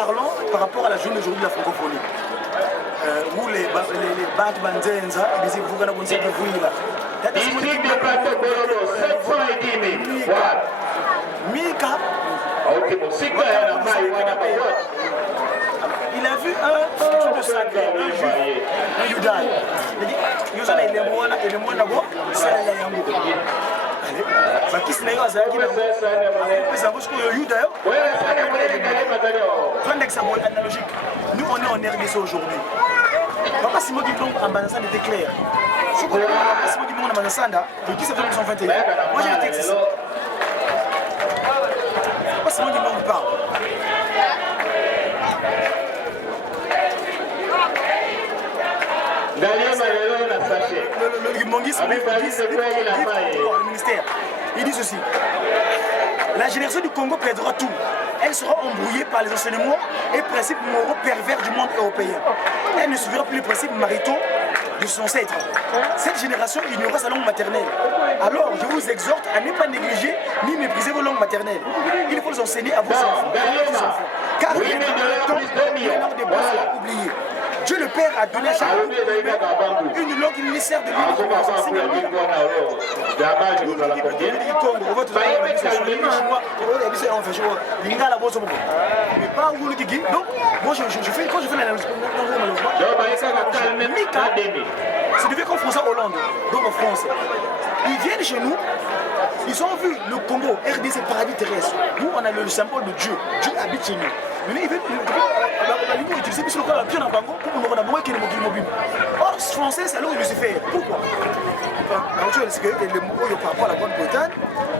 parlons par rapport à la journée d'aujourd'hui de la francophonie. Où les Bat Banzenza, ils disent vous allez vous dire vous là. District de plateau Bololo, 710 000. Voilà. Mika. Il a vu un de sacré, un juif, un Yudaï. Il dit, il est moins d'abord, c'est la Yango. Allez, qui se n'est pas ça qui n'a pas de Yudaï. Prends l'exemple analogique. Nous, on est en RDC aujourd'hui. Papa Simon Guibon en Banassan était clair. Ce qu'on a Papa Simon Guibon en Banassan, le 10 septembre 1921, moi j'ai le texte ici. Papa Simon Guibon nous parle. Le Guibonguisme, le ministère, il dit ceci. La génération du Congo perdra tout. Elle sera embrouillée par les enseignements et principes moraux pervers du monde européen. Elle ne suivra plus les principes maritaux de son ancêtre. Cette génération ignorera sa langue maternelle. Alors, je vous exhorte à ne pas négliger ni mépriser vos langues maternelles. Il faut les enseigner à vos enfants. Car il est temps que les langues des blancs soient oubliées. Dieu le Père a donné à chaque une langue qui lui sert de lui. Mais pas où le Kiki. Donc, moi je fais, quand je fais l'analyse, c'est devenu comme François Hollande, donc en France. Ils viennent chez nous, ils ont vu le Congo, RDC, paradis terrestre. Nous, on a le symbole de Dieu. Dieu habite chez nous. Mais ils viennent utiliser plus le corps à pied dans Bango pour nous rendre qui est mobile. Or, ce français, c'est là où il se fait. Pourquoi? C'est que les mots par rapport à la Grande-Bretagne,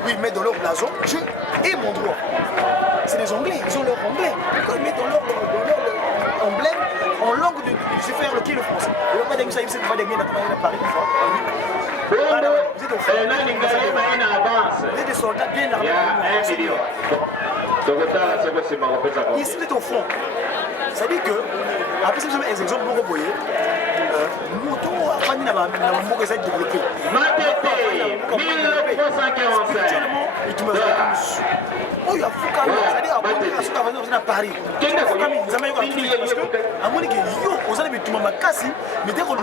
où ils mettent dans leur blason Dieu est mon droit. C'est les Anglais, ils ont leur anglais. Pourquoi ils mettent dans leur emblème en langue de Lucifer, le qui est le français? Il ne va pas dire que ça, il ne va pas dire à Paris. Vous êtes des soldats bien armés. Ici, vous êtes au front. C'est-à-dire que, après, si vous avez des exemples pour vous voyez, moto, Fanny n'a pas développé. Matete, 1945. Et tu me dis, oh, il y a Foucault, c'est-à-dire, à Paris. Parce que, à mon avis, vous allez me tout ma casse, mais dès qu'on le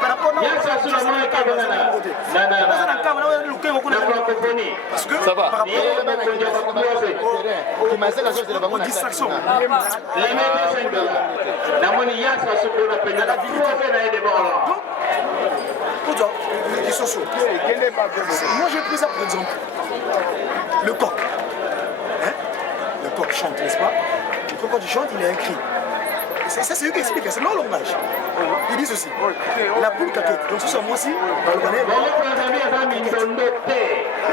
par rapport à parce que par rapport aux distractions, moi j'ai pris ça pour exemple. Le coq. Hein? Le coq chante, n'est-ce pas? Le coq quand il chante, il a un cri. Ça c'est eux qui expliquent, c'est leur langage. Ils disent ceci. La poule caquette. Donc ce soit moi aussi,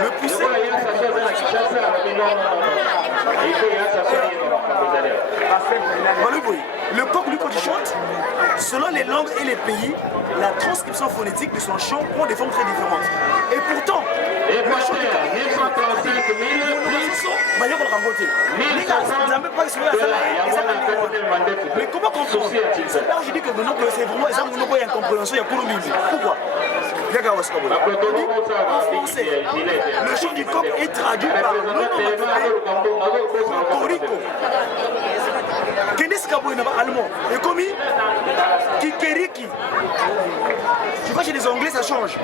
le poussé. Le coq, lui, quand il chante, selon les langues et les pays, la transcription phonétique de son chant prend des formes très différentes. Et pourtant, le chant du mais comment comprendre? Là, je dis que c'est vraiment une incompréhension, il y a pour nous. Pourquoi? En français, le chant du coq est traduit par Corico. Kenis Kabou est allemand. Et comme Kikeriki. Tu vois, chez les Anglais, ça change.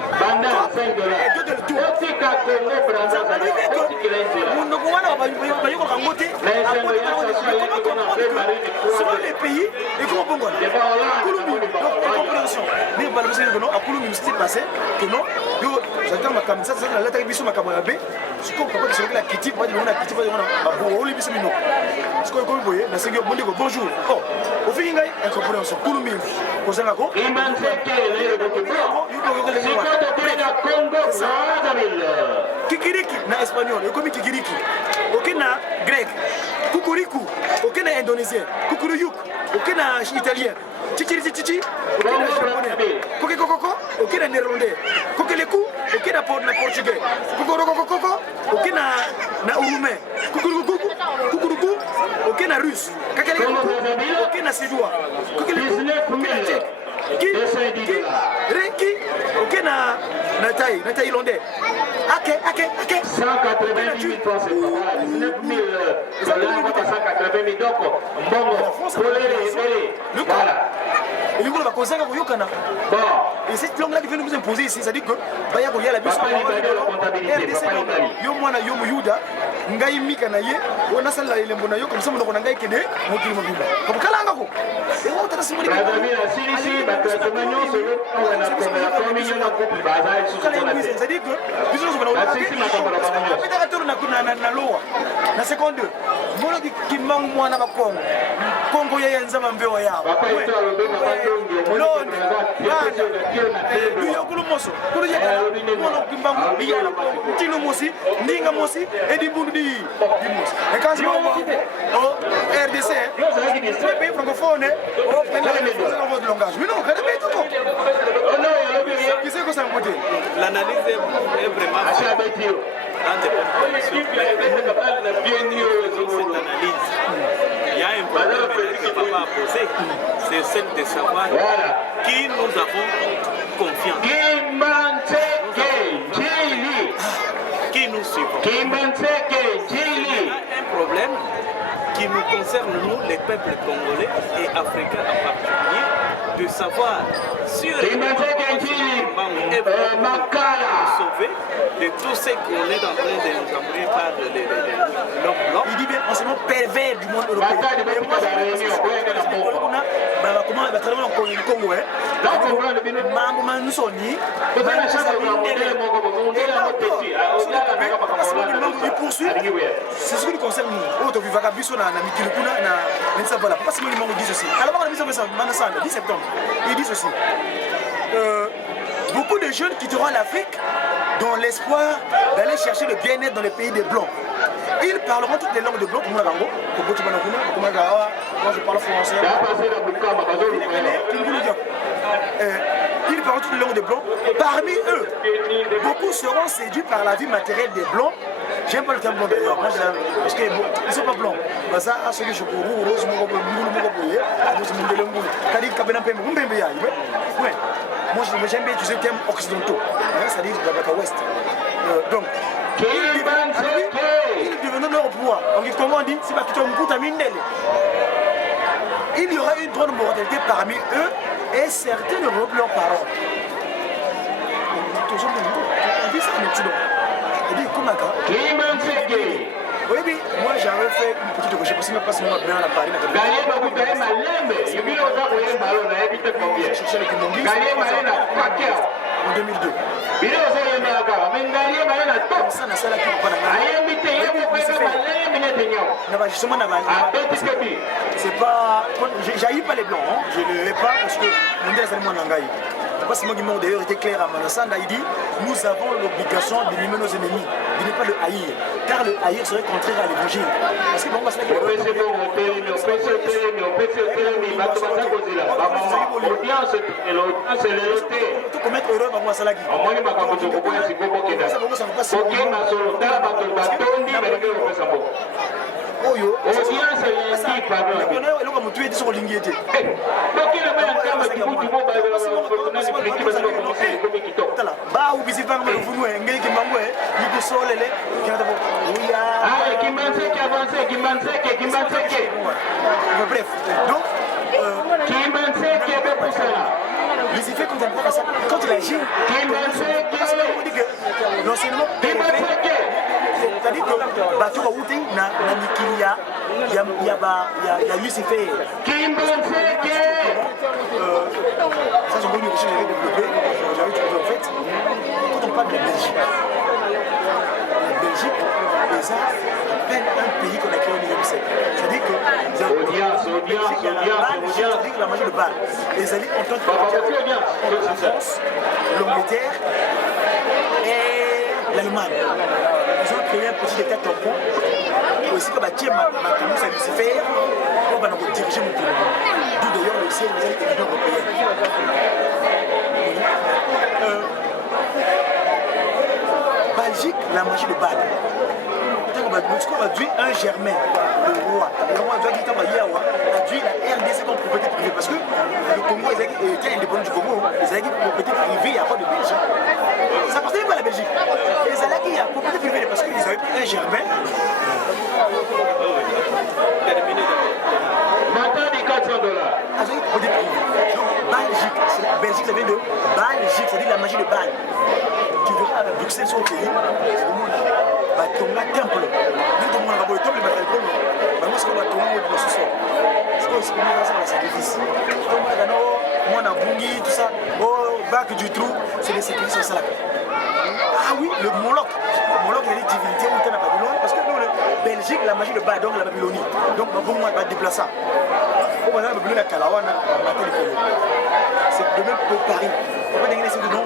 Selon les pays, et comment on peut donc, incompréhension. Mais à Kouloumi, ce qui s'est passé, que non, j'attends ma caméra, ça, c'est la télévision, ma caméra B. Ce qu'on peut pas dire, la critique, pas dire la critique, pas dire la ce qu'on peut voir, c'est que bonjour. Oh, au fin, il y a une incompréhension. Kouloumi, Kozangako, Kikiriki, na espagnol, et comme Kikiriki, ok, na grec, Kukuriku, ok, na indonésien, Kukuruyuk, ok, na italien, Chichirichichi, ok, na japonais, Kokekokoko, ok, na néerlandais, Kokeleku, ok, na portugais, Kukorokokoko, ok, na roumain, Kukuruku, ok, na russe, Kakeleku, ok, na suédois, Kokeleku, ok, na tchèque, Renki, ok, na Nataï Landais. Ok. 190 000 francs, c'est pas mal. 19 000 dollars, 180 000. Donc, bon, pour les voilà. Et le monde va conseiller à Yokana. Bon. Et cette langue-là qui vient nous imposer ici, ça dit que Baya Goya la Papa libéré la comptabilité, Papa libéré. Yomwana Yom Yuda, Ngai Mika Naye, on a celle-là, il est bon, comme ça, on a Ngai Kene, mon kilo mobile. Comme Kalangako. Et on t'a simulé. La famille a signé, la traitement, c'est le la communion en couple, bazar, sous la c'est-à-dire que, nous sommes la système à comprendre pas mieux. na loa na seconde molo ki mangu mwana bakongo kongo ya nzama mbeo ya papa ito alobe papa ndio yo kulu moso kulu ya mono kimbangu ya na kongo tino mosi ndinga mosi edi bundu di mosi e quand je RDC le pays francophone au de langage mais non kada beto ko qui c'est que ça côté l'analyse est vraiment il y a un problème que papa a posé, c'est celle de savoir qui nous avons confiance. Qui nous suivons. Il y a un problème qui nous concerne, nous, les peuples congolais et africains en particulier, de savoir sur les sauver de tout ce qu'on est en train de nous amener par l'homme blanc. Il dit bien enseignement pervers du monde européen. Il poursuit. C'est ce qui nous concerne nous. Autre vivacabus on a mis kuna na nsa voilà. Pourquoi Simon Limongo dit ceci? Alors on a mis ça Manasanda 10 septembre. Il dit ceci. Beaucoup de jeunes quitteront l'Afrique dans l'espoir d'aller chercher le bien-être dans les pays des Blancs. Ils parleront toutes les langues de Blancs, comme moi je parle français. Ils parleront toutes les langues de Blancs. Parmi eux, beaucoup seront séduits par la vie matérielle des Blancs. J'aime pas le terme blanc d'ailleurs, parce qu'ils ne sont pas blancs. Ça, à celui qui est rose, moi j'aime bien utiliser le terme occidentaux, c'est-à-dire de l'Ouest. Donc, ils deviendront leur pouvoir. Comment on dit, c'est pas qu'ils ont beaucoup d'amis. Il y aura une grande mortalité parmi eux et certains ne reprennent leurs parents. On vit ça en Occident. Oui, moi j'avais fait une petite recherche parce que je passe mon bien à Paris. J'ai cherché le Kimongi en 2002. Ça n'a pas la c'est pas. J'haïs pas les blancs, hein. Je ne les hais pas parce que mon Dieu, c'est mon Nangaï. Parce que moi qui m'ont d'ailleurs été clair à Manasanda, il dit nous avons l'obligation d'aimer nos ennemis, de ne pas le haïr, car le haïr serait contraire à l'évangile. Parce que bon, c'est tout commettre erreur dans moi, ça l'a dit. Oyo, bref, donc les effets quand il agit, l'enseignement c'est-à-dire que bateau va outer na nikilia ya Lucifer. Ça c'est une question que j'avais développée, j'avais trouvé en fait. Quand on parle de Belgique, la Belgique, déjà, à peine un pays qu'on a créé au 9e siècle. C'est-à-dire que la magie de balle. Les alliés ont la France, l'Angleterre et l'Allemagne. Ils ont créé un petit état tampon. Aussi que Batier m'a commencé à Lucifer pour diriger mon pays. D'où d'ailleurs le ciel de l'Union européenne. Belgique, la magie de balle. a dû un Germain, le roi. Le roi a dû la RDC comme propriété privée parce que le Congo était indépendant du Congo. Les Alliés propriété privée, il n'y a pas de Belge. Ça appartenait pas à la Belgique. Les Alliés, il y a propriété privée parce qu'ils avaient pris un Germain. Montant de $400. Avec propriété privée. Donc, Belgique, la Belgique, ça vient de Belgique, c'est-à-dire la magie de Bâle. Tu verras à Bruxelles, son pays, batonga temple. Nous tout le monde a beau temple, mais moi c'est comme batonga au sous-sol. C'est comme si on a un sacrifice. Tout le monde a moi on a bungi, tout ça. Oh, bac du trou, c'est des sacrifices ça. Ah oui, le Moloch. Le Moloch, il y a des divinités où il y a la Babylone, parce que nous, Belgique, la magie de Bâle, donc la Babylonie. Donc, on va déplacer ça. On va Babylone à Kalawana, on va mater les colons. C'est le même pour Paris. On va dégainer ce nom.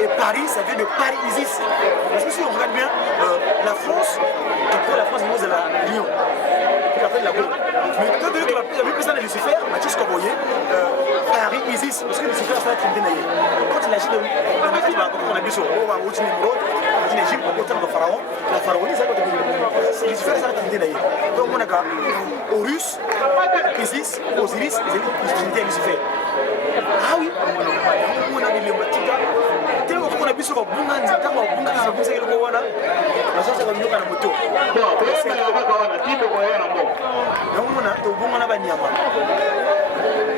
Et Paris, ça vient de Paris Isis. Parce que si on regarde bien, la France, après la France, c'est la Lyon. Puis après la Gaule. Mais quand tu as vu personne de Lucifer, Mathis Koboye, Paris Isis. Parce que Lucifer, c'est la Trinité naïe. Quand il agit dans la magie, on a vu sur Nimrod, en Égypte, au terme de Pharaon, la Pharaonie, c'est Lucifer, c'est la Trinité naïe. Donc on a Horus, Isis, Osiris, Trinité et Lucifer. Ah oui, on a mis les Matika. Tellement qu'on a vu sur Bunga, Nzitama, Bunga, Nzitama, Bunga, la chose est venue à la moto.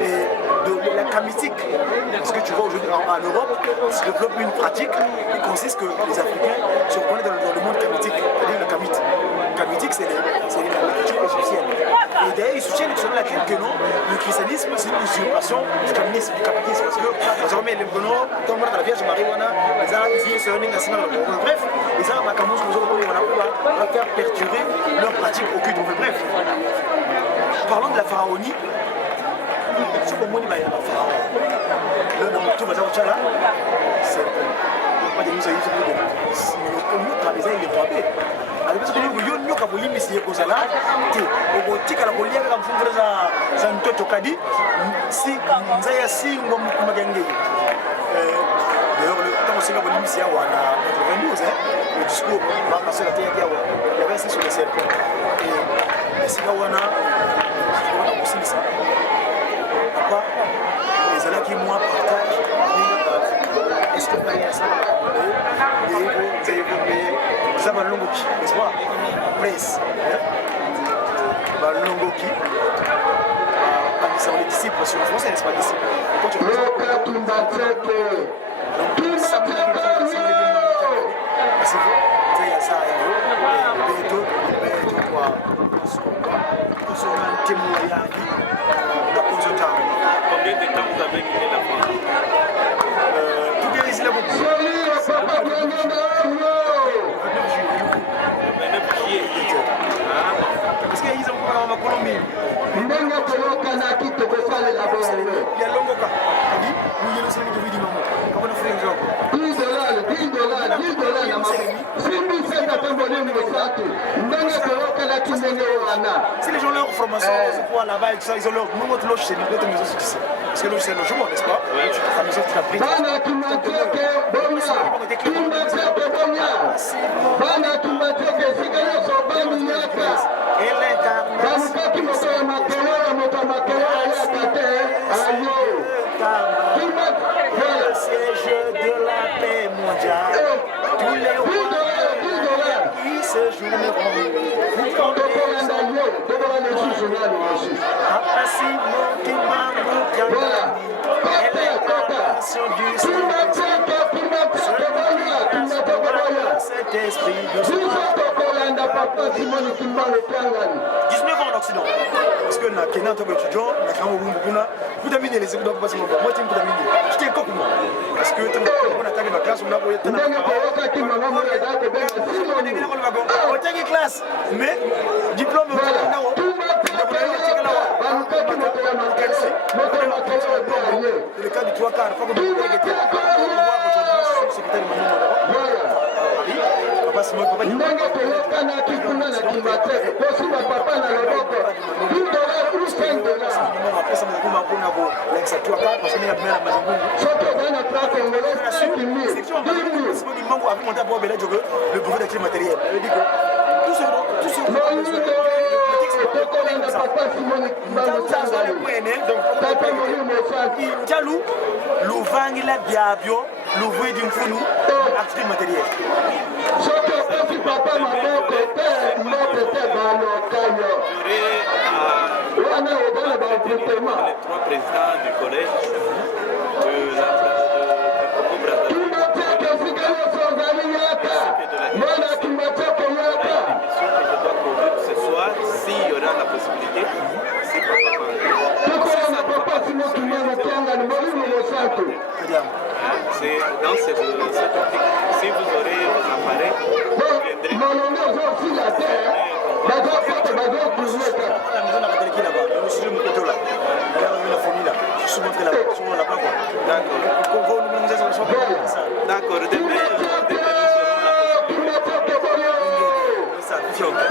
Et de la camitique, parce que tu vois aujourd'hui en Europe, se développe une pratique qui consiste que les Africains se reconnaissent dans le monde camitique, c'est-à-dire le camite. Camitique, c'est la culture égyptienne. Et d'ailleurs, ils soutiennent selon laquelle que non, le christianisme, c'est une usurpation du capitalisme, parce que, désormais, les bonhommes, comme la Vierge Marie, bref, les gens, on va faire perdurer leur pratique occulte. Bref, parlons de la pharaonie. Ce qu'on dit, il y a un pharaon. Le nom de tout, c'est pas des musiques, c'est il est tombé. Parce que nous, nous avons dit que nous d'ailleurs, le temps aussi, le discours va passer la terre, il y avait ainsi sur les serpents. Et si on a aussi ça, papa, les alliés qui moi partagent, est-ce que vous avez ça? Ça va longoki, n'est-ce pas? Presse. Longoki. Ça on est disciples sur le français, n'est-ce pas disciples? Quand tu combien de temps vous avez quitté la France? Tout bien ici là beaucoup. Parce qu'ils ont encore en Colombie. Il y a Longoka. Il y a le Sénégal de Vidimamo. Comment on fait un job? $10. Si les gens leur formation, là-bas et tout ça, ils ont leur notre loge, c'est notre maison succès. Parce que loge, c'est un logement, n'est-ce pas? La maison, tu l'as pris. Siège de la paix mondiale. Tous les rois qui séjourneront. Cet esprit de 19 ans en Occident. Parce que na Kenya, en tant qu'étudiant, na Cameroun, vous avez les écoutes, moi, je tiens encore moi. Parce que tu as attaqué ma classe, on a attaqué classe. Mais, diplôme, le cas du 3 quarts, il faut que vous secrétaire de ndenge toyokanaki kuna na Kimateke tosimba papa na loboko soki ozali na tra congolais 5 000 le brevet d'activité matérielle. Elle dit que tout ce Dialou, l'ouvang la biabio, l'ouvre d'une founou, activité matérielle. Les trois présidents du collège de la ce soir, s'il y aura la possibilité, c'est dans cette optique. Si vous aurez vos appareils, d'accord, demain,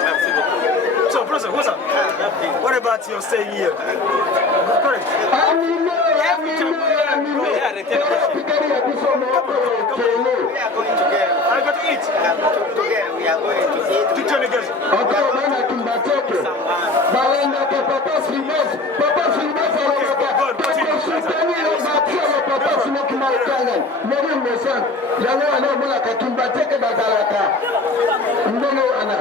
merci beaucoup. So, Professor, what's up? What about your stay here? Correct. Arrêtez la machine. I got to eat. Together we are going to eat. To join again. Encore bana Kimateke balendaka papa Silvestre papa Simoki Maukanga Mori Mosan yango wana omonaka Kimateke bazalaka ndenge wana